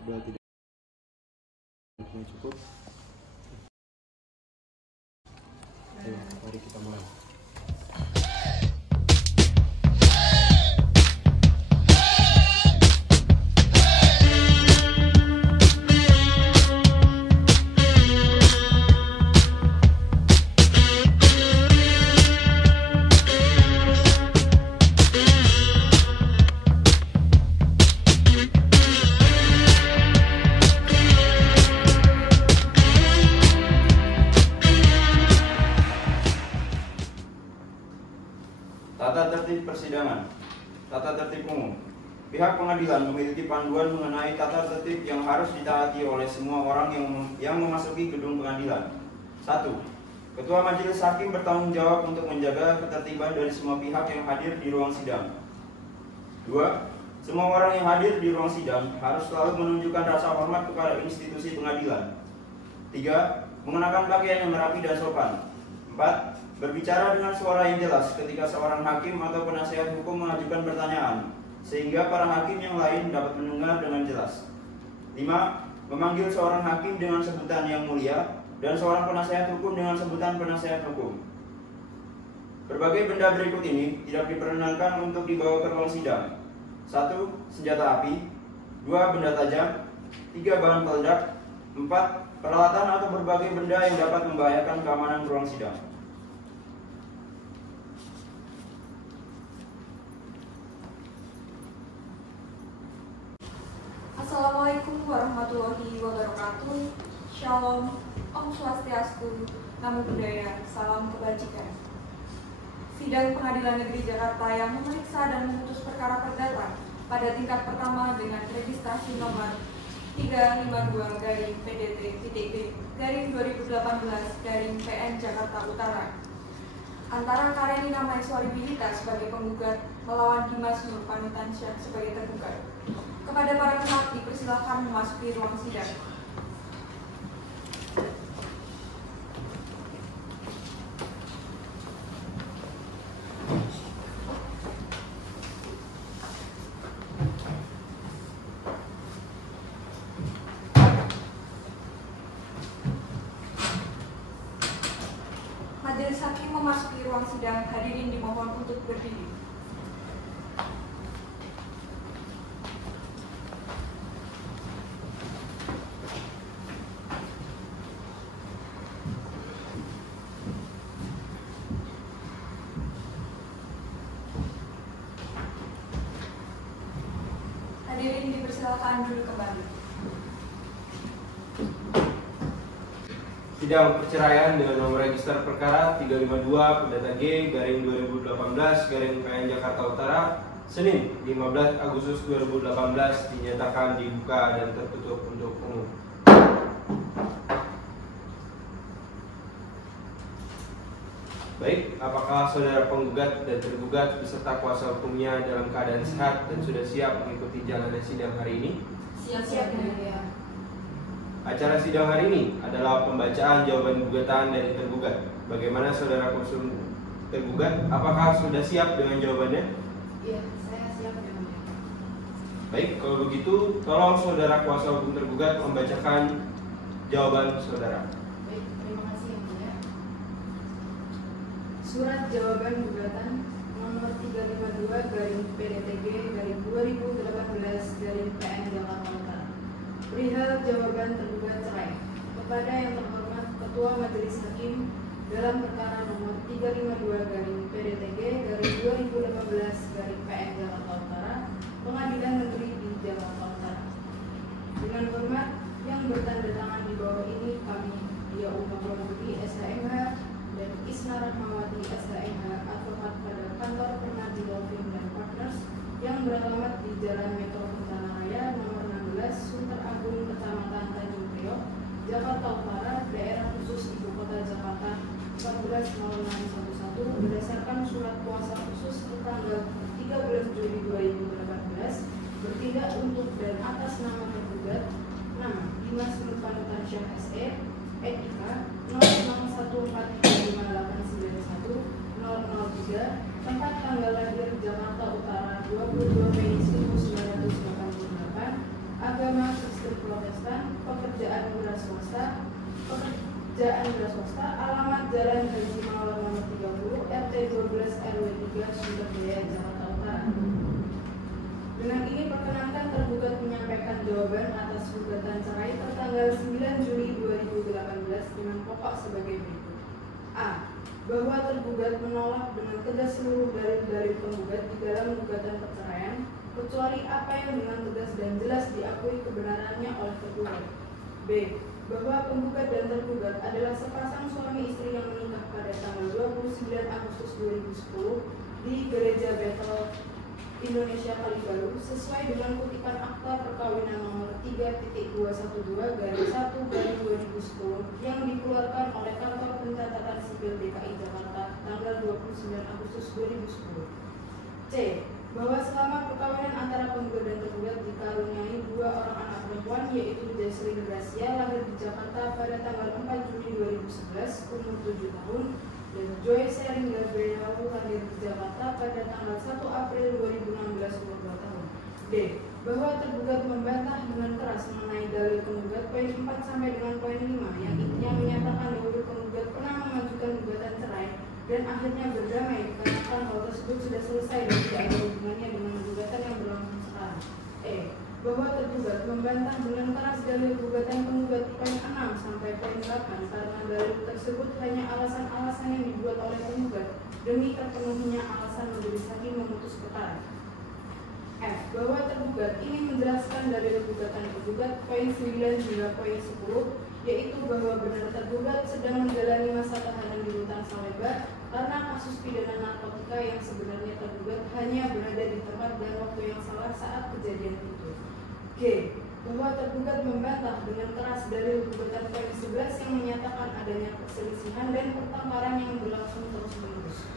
Sudah tidak cukup. Ayo, mari kita mulai. Tata tertib persidangan. Tata tertib umum. Pihak pengadilan memiliki panduan mengenai tata tertib yang harus ditaati oleh semua orang yang memasuki gedung pengadilan. 1. Ketua Majelis Hakim bertanggung jawab untuk menjaga ketertiban dari semua pihak yang hadir di ruang sidang. 2. Semua orang yang hadir di ruang sidang harus selalu menunjukkan rasa hormat kepada institusi pengadilan. 3. Mengenakan pakaian yang rapi dan sopan. 4. Berbicara dengan suara yang jelas ketika seorang hakim atau penasihat hukum mengajukan pertanyaan, sehingga para hakim yang lain dapat mendengar dengan jelas. 5. Memanggil seorang hakim dengan sebutan yang mulia dan seorang penasihat hukum dengan sebutan penasihat hukum. Berbagai benda berikut ini tidak diperkenankan untuk dibawa ke ruang sidang. 1. Senjata api. 2. Benda tajam. 3. Bahan peledak. 4. Peralatan atau berbagai benda yang dapat membahayakan keamanan ruang sidang. Assalamualaikum warahmatullahi wabarakatuh. Shalom, Om Swastiastu, Namo Buddhaya, salam kebajikan. Sidang Pengadilan Negeri Jakarta yang memeriksa dan memutus perkara perdata pada tingkat pertama dengan registrasi nomor 352-PDT-B-2018-PN Jakarta Utara antara Karenina Maiswari Bilita sebagai penggugat melawan Dimas Nur Panitansyah sebagai tergugat. Kepada para pihak dipersilakan memasuki ruang sidang. Majelis Hakim memasuki ruang sidang, hadirin dimohon untuk berdiri. Hadirin dipersilakan duduk kembali. Sidang perceraian dengan nomor register perkara 352 Perdata G/2018/PN Jakarta Utara, Senin 15 Agustus 2018 dinyatakan dibuka dan tertutup untuk umum. Baik, apakah saudara penggugat dan tergugat beserta kuasa hukumnya dalam keadaan sehat dan sudah siap mengikuti jalannya sidang hari ini? Siap-siap ya. Acara sidang hari ini adalah pembacaan jawaban gugatan dari tergugat. Bagaimana saudara kuasa tergugat? Apakah sudah siap dengan jawabannya? Iya, saya siap dengan. Baik, kalau begitu tolong saudara kuasa hukum tergugat membacakan jawaban saudara. Baik, terima kasih yang mulia. Surat jawaban gugatan nomor 352-PDTG/2018-PN Jakarta Utara. Perihal jawaban tergugat cerai kepada yang terhormat Ketua Majelis Hakim dalam perkara nomor 352-PDTG/2018-PN Jakarta Utara, Pengadilan Negeri di Jakarta Utara. Dengan hormat yang bertanda tangan di bawah ini kami, Dia Umabrodi SHMH dan Isna Rahmawati SHMH, advokat pada kantor Permadi Law Firm dan Partners yang beralamat di Jalan Metro Kencana Raya nomor 16, Sunter Agung, Kecamatan Tanjung Priok, Jakarta Utara, daerah khusus Ibu Kota Jakarta 14.06.11 berdasarkan surat kuasa khusus tanggal 13 Juli 2018 bertindak untuk dan atas nama tergugat, nama Dimas Nur Panitansyah SE, NIK 01435891003, tempat tanggal lahir Jakarta Utara 22 Mei 1988, agama Kristen Protestan, pekerjaan beras swasta, alamat Jalan Haji Mawar nomor 30, RT 12 RW 3, Sumber Jaya, Jakarta Utara. Dengan ini perkenankan tergugat menyampaikan jawaban atas gugatan cerai tertanggal 9 Juli 2018 dengan pokok sebagai berikut. A. Bahwa tergugat menolak dengan tegas seluruh dalil-dalil penggugat di dalam gugatan perceraian, kecuali apa yang dengan tegas dan jelas diakui kebenarannya oleh tergugat. B. Bahwa penggugat dan tergugat adalah sepasang suami istri yang menikah pada tanggal 29 Agustus 2010 di Gereja Bethel Indonesia Kalibaru sesuai dengan kutipan akta perkawinan nomor 3.212/1/2010 yang dikeluarkan oleh Kantor Pencatatan Sipil DKI Jakarta tanggal 29 Agustus 2010. C. Bahwa selama perkawinan antara penggugat dan tergugat dikaruniai 2 orang anak perempuan, yaitu Jesslyn Gracia lahir di Jakarta pada tanggal 4 Juni 2011 umur 7 tahun dan Joy Sering Gabriel lahir di Jakarta pada tanggal 1 April 2016 umur 2 tahun. D. Bahwa tergugat membantah dengan keras mengenai dalil penggugat poin 4 sampai dengan poin 5 yang intinya menyatakan bahwa penggugat pernah mengajukan gugatan cerai dan akhirnya berdamai dikarenakan hal tersebut sudah selesai dan tidak ada hubungannya dengan gugatan yang berlangsung sekarang. E. Bahwa tergugat membantah dengan keras dalil gugatan penggugat poin 6 sampai poin 8 karena dalil tersebut hanya alasan-alasan yang dibuat oleh penggugat demi terpenuhinya alasan majelis hakim memutus perkara. F. Bahwa tergugat ini menjelaskan dalil gugatan tergugat poin 9 hingga poin 10, yaitu bahwa benar tergugat sedang menjalani masa tahanan di rutan Salemba karena kasus pidana narkotika yang sebenarnya tergugat hanya berada di tempat dan waktu yang salah saat kejadian itu. G. Bahwa tergugat membantah dengan keras dalil gugatan poin 11 yang menyatakan adanya perselisihan dan pertengkaran yang berlangsung terus-menerus.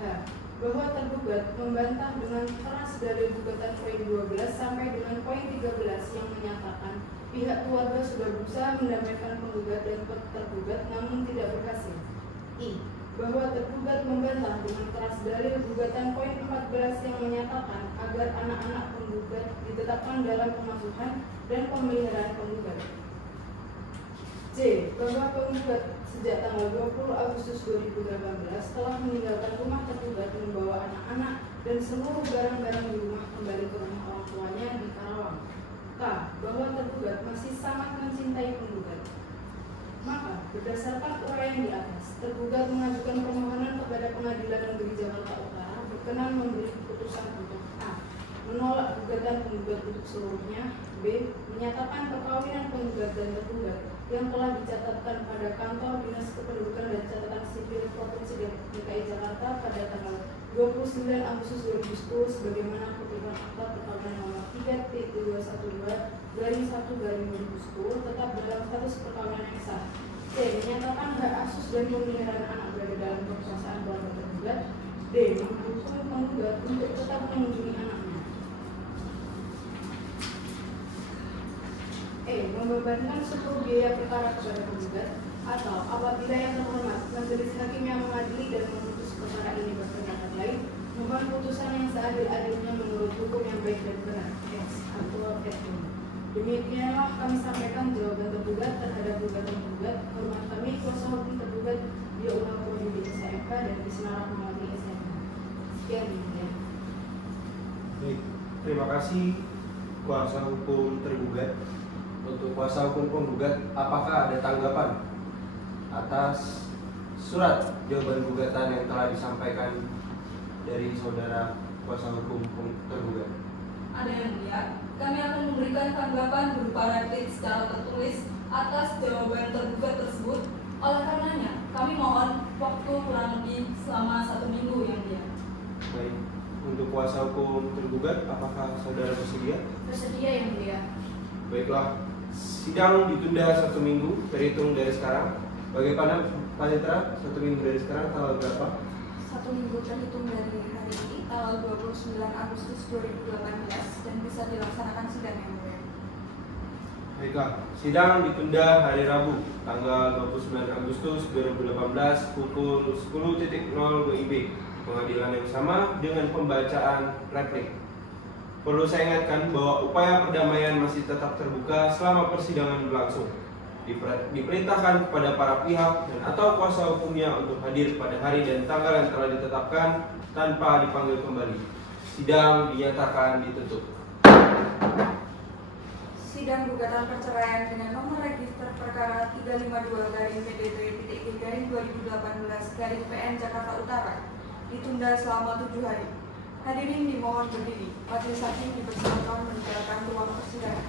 H. Bahwa tergugat membantah dengan keras dalil gugatan poin 12 sampai dengan poin 13 yang menyatakan pihak keluarga sudah berusaha mendamaikan penggugat dan tergugat namun tidak berhasil. I. Bahwa tergugat membantah dengan keras dalil gugatan poin 14 yang menyatakan agar anak-anak penggugat ditetapkan dalam pengasuhan dan pemeliharaan penggugat. C. Bahwa penggugat sejak tanggal 20 Agustus 2018 telah meninggalkan rumah tergugat membawa anak-anak dan seluruh barang-barang di rumah kembali ke rumah orang tuanya di Karawang. K. Bahwa tergugat masih sangat mencintai penggugat. Maka, berdasarkan uraian di atas, tergugat mengajukan permohonan kepada Pengadilan Negeri Jakarta Utara berkenan memberi keputusan untuk A. Menolak gugatan penggugat untuk seluruhnya. B. Menyatakan perkawinan penggugat dan tergugat yang telah dicatatkan pada Kantor Dinas Kependudukan dan Catatan Sipil Provinsi DKI Jakarta pada tanggal 29 Agustus 2010 sebagaimana kutipan akta perkawinan nomor 3.212/1/2010 tetap dalam status perkawinan yang sah. C. Menyatakan hak asuh dan pemeliharaan anak berada dalam kekuasaan keluarga tergugat. D. Mendukung penggugat untuk tetap mengunjungi anaknya. E. Membebankan seluruh biaya perkara kepada penggugat, atau apabila yang terhormat majelis hakim yang mengadili dan memutus perkara ini berpendapat lain, mohon putusan yang seadil-adilnya menurut hukum yang baik dan benar. X. Aktual Petun. Demikianlah kami sampaikan jawaban tergugat terhadap gugatan tergugat. Hormat kami kuasa hukum tergugat Dia Ulang Prodi SMK dan Isna Rahmawati SMK. Sekian demikian. Baik, terima kasih kuasa hukum tergugat. Untuk kuasa hukum penggugat, apakah ada tanggapan atas surat jawaban gugatan yang telah disampaikan dari saudara kuasa hukum tergugat? Ada yang mulia, kami akan memberikan tanggapan berupa replik secara tertulis atas jawaban tergugat tersebut. Oleh karenanya, kami mohon waktu kurang lebih selama 1 minggu yang mulia. Baik, untuk kuasa hukum tergugat, apakah saudara bersedia? Bersedia yang mulia. Baiklah, sidang ditunda 1 minggu terhitung dari sekarang. Bagaimana Panitra, 1 minggu dari sekarang tanggal berapa? 1 minggu terhitung dari hari ini, tanggal 29 Agustus 2018 dan bisa dilaksanakan sidang yang mulia. Baiklah, sidang ditunda hari Rabu, tanggal 29 Agustus 2018 pukul 10.00 WIB. Pengadilan yang sama dengan pembacaan replik. Perlu saya ingatkan bahwa upaya perdamaian masih tetap terbuka selama persidangan berlangsung. Diperintahkan kepada para pihak dan atau kuasa hukumnya untuk hadir pada hari dan tanggal yang telah ditetapkan tanpa dipanggil kembali. Sidang dinyatakan ditutup. Sidang gugatan perceraian dengan nomor register perkara 352-PDT-2018-PN Jakarta Utara ditunda selama 7 hari. Hadirin dimohon berdiri. Majelis hakim dipersilakan meninggalkan ruang persidangan.